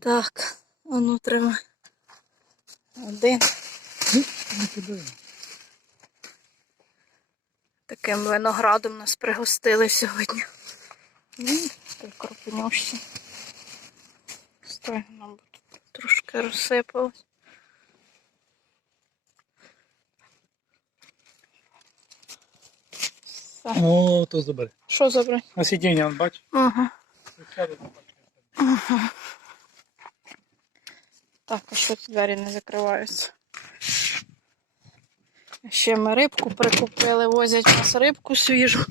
Так, ну тримай. Один. Таким виноградом нас пригостили сьогодні. Такий кропенющий. Стой, мабуть, трошки розсипалось. О, то забери. Що забрати? На сидіння, он бач. Ага. Так, а що двері не закриваються? Ще ми рибку прикупили, возять нас рибку свіжу.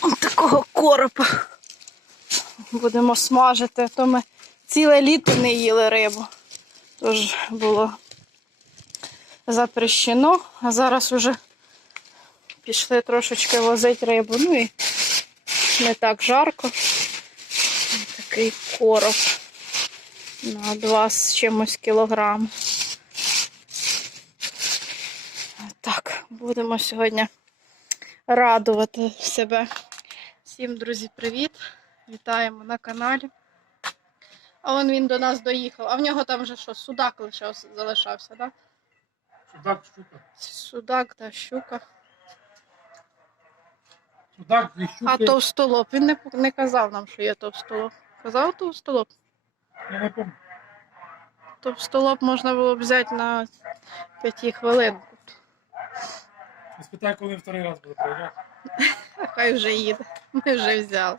Ось такого коропа. Будемо смажити, а то ми ціле літо не їли рибу. Тож було запрещено, а зараз уже пішли трошечки возити рибу. Ну і не так жарко. Такий короб на два з чимось кілограм. Так, будемо сьогодні радувати себе. Всім, друзі, привіт! Вітаємо на каналі. А он він до нас доїхав. А в нього там вже що, судак лише залишався, так? Судак, щука. Судак та щука. Судак, дві щуки. А товстолоб. Він не, не казав нам, що є товстолоб. Казав товстолоб? Я не пам'ятаю. Товстолоб можна було б взяти на п'яті хвилинку. Я спитаю, коли вторий раз буду приїжджати. Хай вже їде. Ми вже взяли.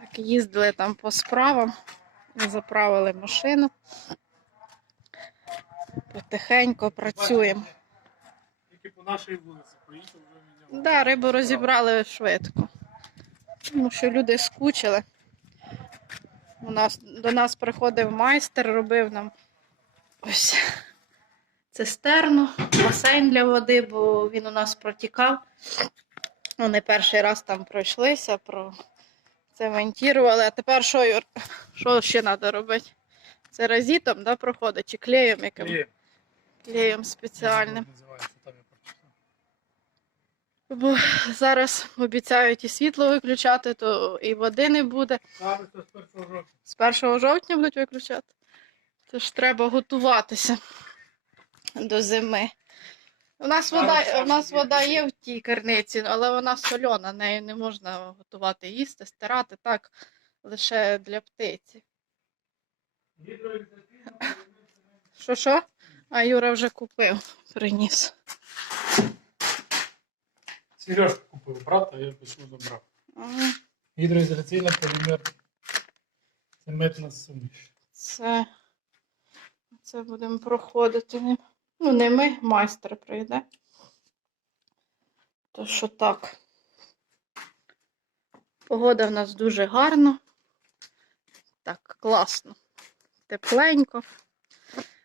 Так, їздили там по справам, заправили машину. Потихеньку працюємо. Тільки по нашій вулиці поїхав вже міняв. Да, рибу розібрали швидко. Тому що люди скучили. У нас, до нас приходив майстер, робив нам ось цистерну, басейн для води, бо він у нас протікав. Вони перший раз там пройшлися, про це монтували. А тепер що, Юр? Що ще треба робити? Це разітом да, проходить чи клеєм яким? Клеєм. Спеціальним. Називається, там. Бо зараз обіцяють і світло виключати, то і води не буде. З першого року. З 1 жовтня будуть виключати. Тож треба готуватися до зими. У нас вода, у нас вода є в тій керниці, але вона сольона, нею не можна готувати їсти, стирати так лише для птиці. Що що? А Юра вже купив, приніс. Сережка купив брата, я пішов забрав. Ага. Гідроізоляційна полімер. Цементна суміш. Це, це будемо проходити. Ну, не ми, майстер прийде. То що так. Погода в нас дуже гарна. Так, класно. Тепленько.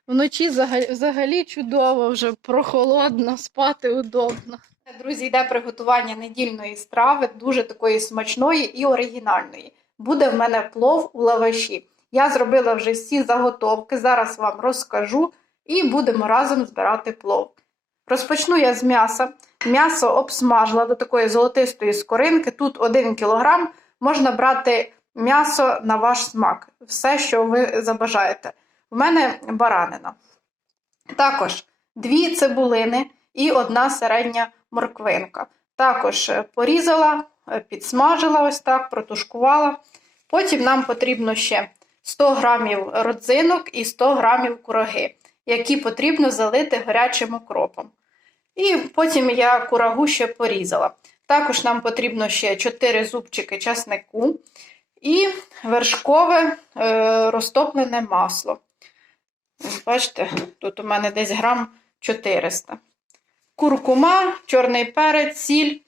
Вночі взагалі, взагалі чудово, вже прохолодно, спати удобно. Друзі, йде приготування недільної страви, дуже такої смачної і оригінальної. Буде в мене плов у лаваші. Я зробила вже всі заготовки, зараз вам розкажу і будемо разом збирати плов. Розпочну я з м'яса. М'ясо обсмажила до такої золотистої скоринки. Тут 1 кг. Можна брати м'ясо на ваш смак. Все, що ви забажаєте. У мене баранина. Також дві цибулини і одна середня морквинка. Також е, порізала, е, підсмажила ось так, протушкувала. Потім нам потрібно ще 100 грамів родзинок і 100 грамів кураги, які потрібно залити гарячим окропом. І потім я курагу ще порізала. Також нам потрібно ще 4 зубчики часнику і вершкове е, розтоплене масло. Бачите, тут у мене десь грам 400. Куркума, чорний перець, сіль,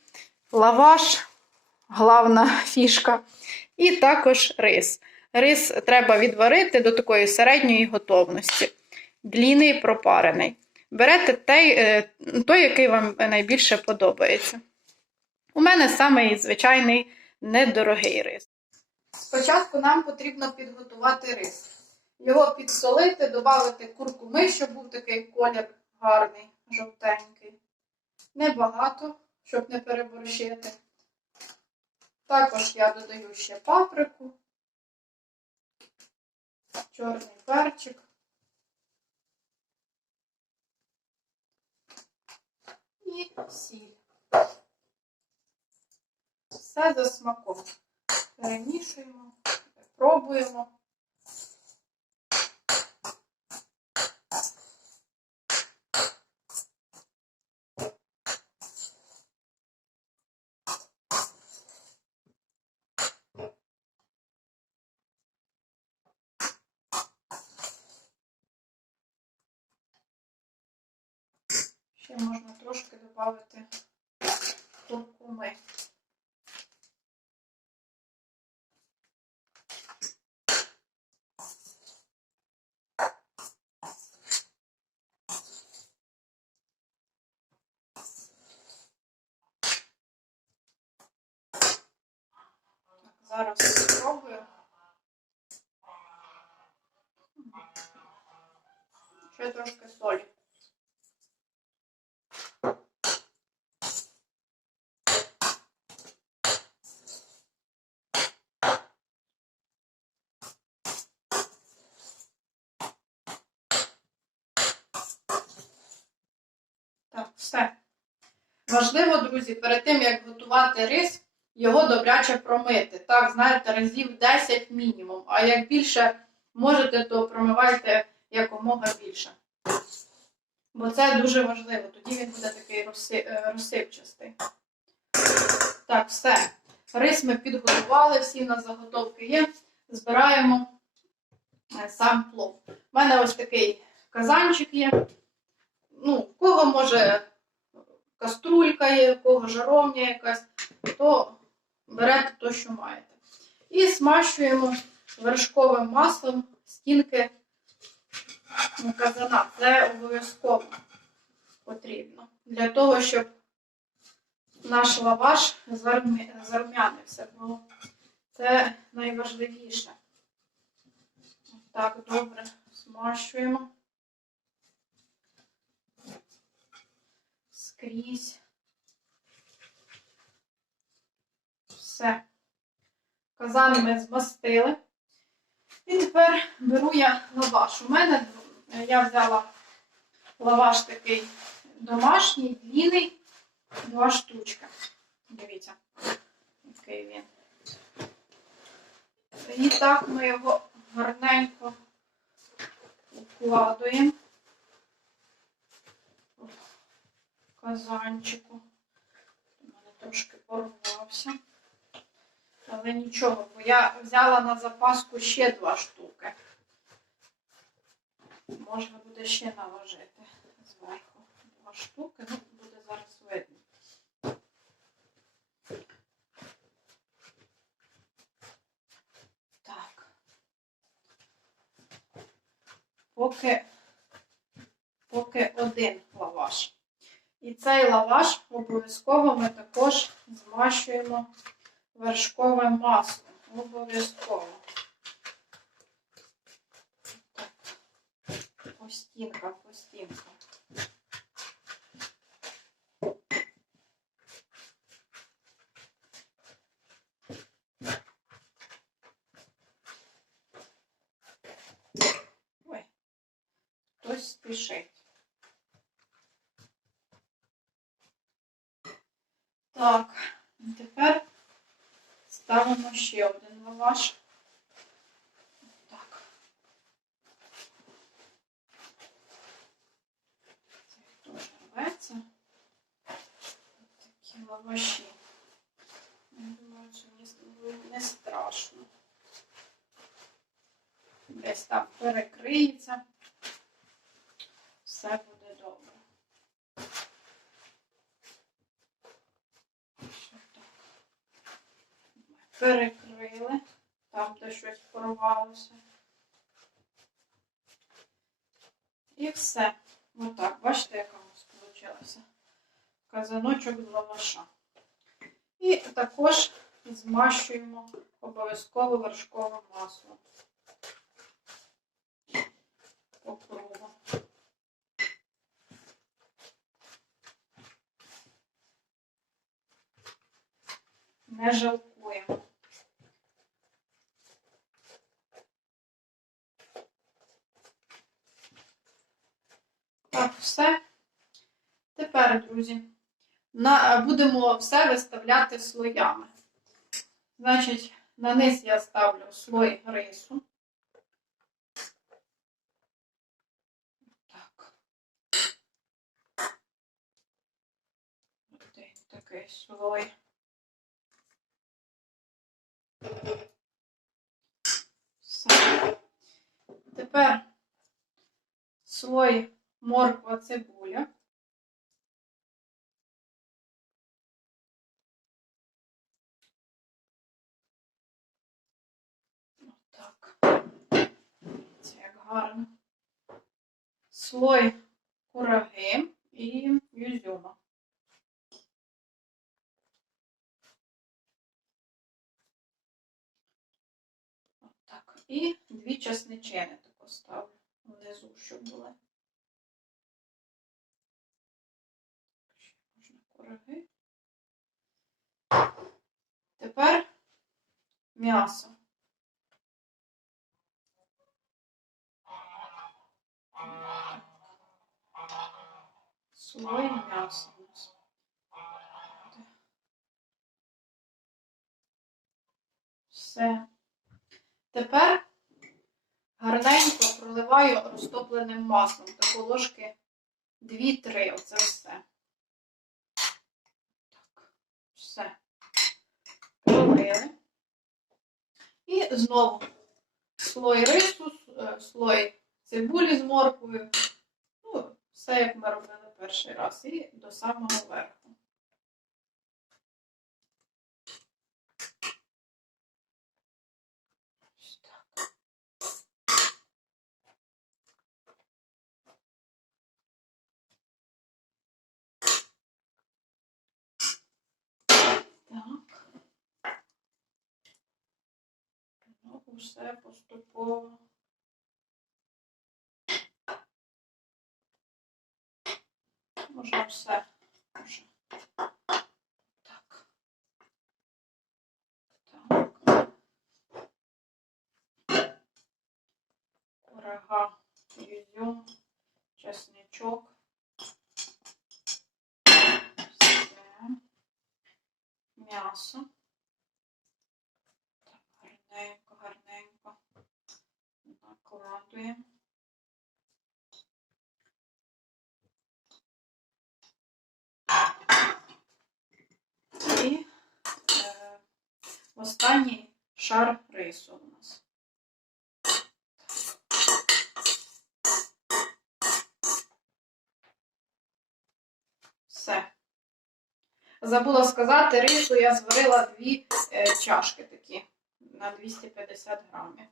лаваш, главна фішка. І також рис. Рис треба відварити до такої середньої готовності. Длінний пропарений. Берете той, е, той, який вам найбільше подобається. У мене самий звичайний недорогий рис. Спочатку нам потрібно підготувати рис. Його підсолити, додати куркуми, щоб був такий колір гарний, жовтенький. Небагато, щоб не переборщити. Також я додаю ще паприку, чорний перчик. І сіль. Все за смаком. Перемішуємо, пробуємо. Ще можна трошки додати куркуми. Зараз спробую. Ще трошки солі. Так, все. Важливо, друзі, перед тим, як готувати рис, його добряче промити. Так, знаєте, разів 10 мінімум. А як більше можете, то промивайте якомога більше. Бо це дуже важливо. Тоді він буде такий е, розсипчастий. Так, все. Рис ми підготували, всі на заготовки є. Збираємо е, сам плов. У мене ось такий казанчик є. Ну, в кого може каструлька є, в кого жаровня якась, то берете то, що маєте. І смащуємо вершковим маслом стінки казана. Це обов'язково потрібно. Для того, щоб наш лаваш зарм'янився, бо це найважливіше. Так, добре смащуємо. Скрізь. Все. Казан ми змастили. І тепер беру я лаваш. У мене я взяла лаваш такий домашній, длінний, два штучки. Дивіться, який він. І так ми його гарненько укладуємо в казанчику. У мене трошки порвався. Але нічого, бо я взяла на запаску ще два штуки. Можна буде ще наважити зверху. Два штуки, ну буде зараз видно. Так. Поки, поки один лаваш. І цей лаваш обов'язково ми також змащуємо вершковим маслом. Обов'язково. Так. По стінках, по стінках. Ой, хтось спішить. Так, тепер ставимо ще один лаваш. Так. Це теж рветься. Такі лаваші. Я думаю, що не, страшно. Десь там перекриється. Все буде добре. Що так? Перекрили. Там, де щось порвалося. І все. Отак. Бачите, яка у нас вийшла? Казаночок з лаваша. І також змащуємо обов'язково вершковим маслом. По кругу. Не жалкуємо. Так, все. Тепер, друзі, на, будемо все виставляти слоями. Значить, на низ я ставлю слой рису. Так. Один такий слой. Все. Тепер слой морква цибуля. Гарно. Слой кураги і юзюма. Отак. І дві часничини тако ставлю внизу, щоб були. Ще можна кураги. Тепер м'ясо. У нас. Все. Тепер гарненько проливаю розтопленим маслом. Тако ложки 2-3. Оце все. Так, все. Пролили. І знову слой рису, е, слой цибулі з морквою. Ну, все, як ми робили перший раз. І до самого верху. Так. Знову все поступово. Можна все. Може. Так. Так. Курага, ізюм, чесничок. Все. М'ясо. Так, гарненько, гарненько. Накладуємо. І е, останній шар рису у нас. Все. Забула сказати, рису я зварила дві е, чашки такі на 250 грамів.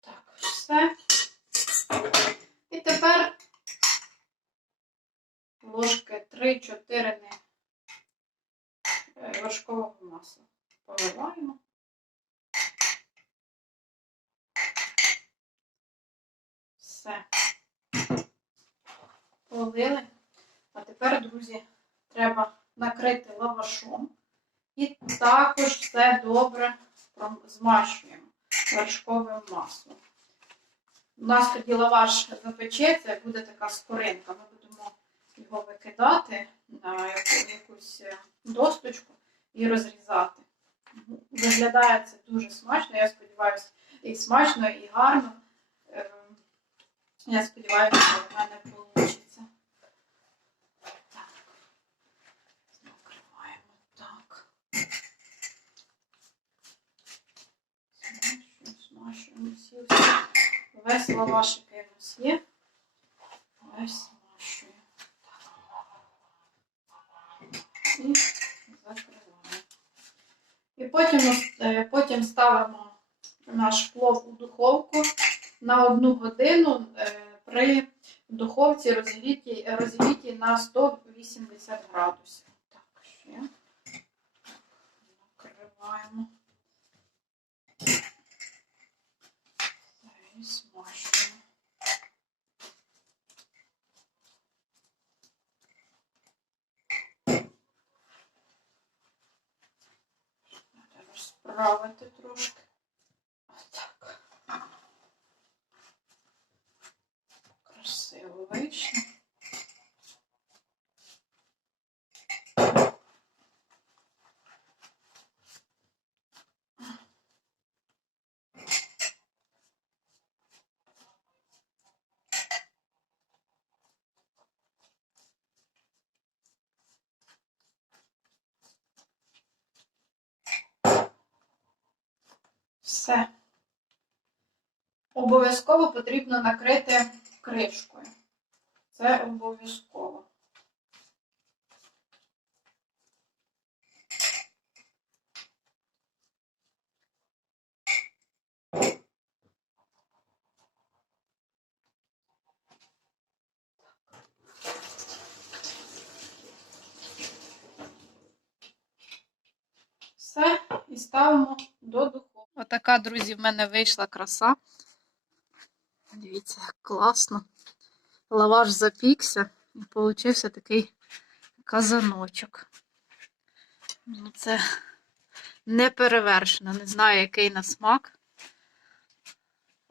Так, все. І тепер ложки 3-4 не е, вершкового масла. Поливаємо. Все. Полили. А тепер, друзі, треба накрити лавашом. І також все добре змащуємо вершковим маслом. У нас тоді лаваш запечеться, буде така скоринка. Ми будемо його викидати на якусь е, досточку і розрізати. Виглядає це дуже смачно, я сподіваюся, і смачно, і гарно. Ем, Я сподіваюся, що в мене вийде. Так. Накриваємо так. Всі всі. Весь лаваш, який у нас є. Весь змащуємо. І закриваємо. І потім, е, потім ставимо наш плов у духовку на одну годину е, при духовці розігрітій, розігрітій на 180 градусів. Так, ще накриваємо. І смажуємо. Поправити трошки. Отак. Красиво вийшло. Все. Обов'язково потрібно накрити кришкою. Це обов'язково. Все, і ставимо Отака, друзі, в мене вийшла краса. Дивіться, як класно. Лаваш запікся і получився такий казаночок. Ну, це не перевершено. Не знаю, який на смак.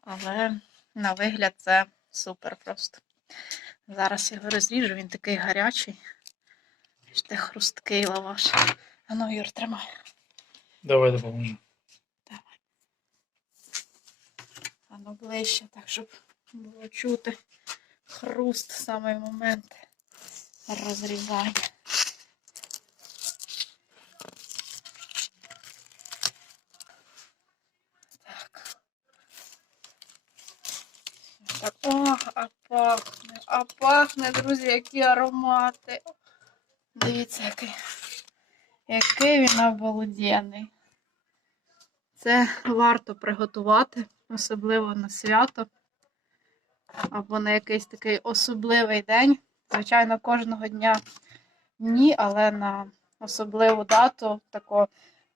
Але на вигляд це супер просто. Зараз його розріжу, він такий гарячий. Бачите, хрусткий лаваш. А ну, Юр, тримай. Давай допоможу. А ну ближче, так, щоб було чути хруст в самий момент розрізання. Так. Так, о, а пахне, а пахне, друзі, які аромати. Дивіться, який, який він обалденний. Це варто приготувати, особливо на свято або на якийсь такий особливий день. Звичайно, кожного дня ні, але на особливу дату тако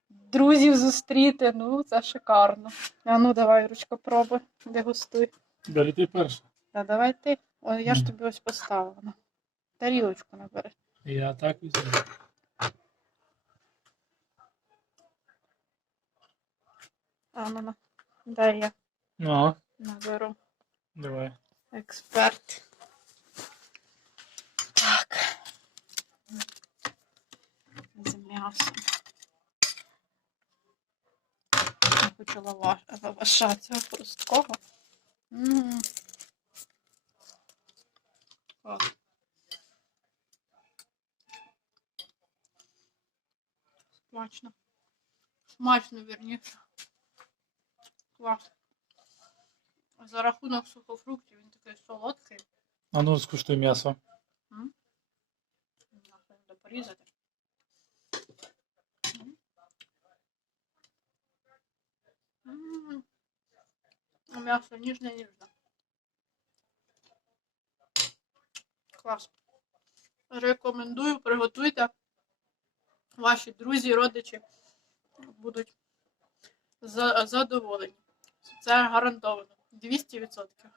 друзів зустріти, ну це шикарно. А ну давай, ручко, пробуй, дегустуй. Далі ти перша. Та давай ти. О, я ж тобі ось поставила. Тарілочку набери. Я так візьму. А ну на. Дай я Ну, наберу. давай. Експерт. Так. З м'ясом. Я хочу лава... лаваша цього хрусткого. М. Клас. Смачно. Смачно, вірніше. Клас. За рахунок сухофруктів він такий солодкий. А ну скуштуй м'ясо. Нахуй треба порізати. М. М. М'ясо ніжне ніжне. Клас. Рекомендую, приготуйте. Ваші друзі, родичі будуть за- задоволені. Це гарантовано. 200%.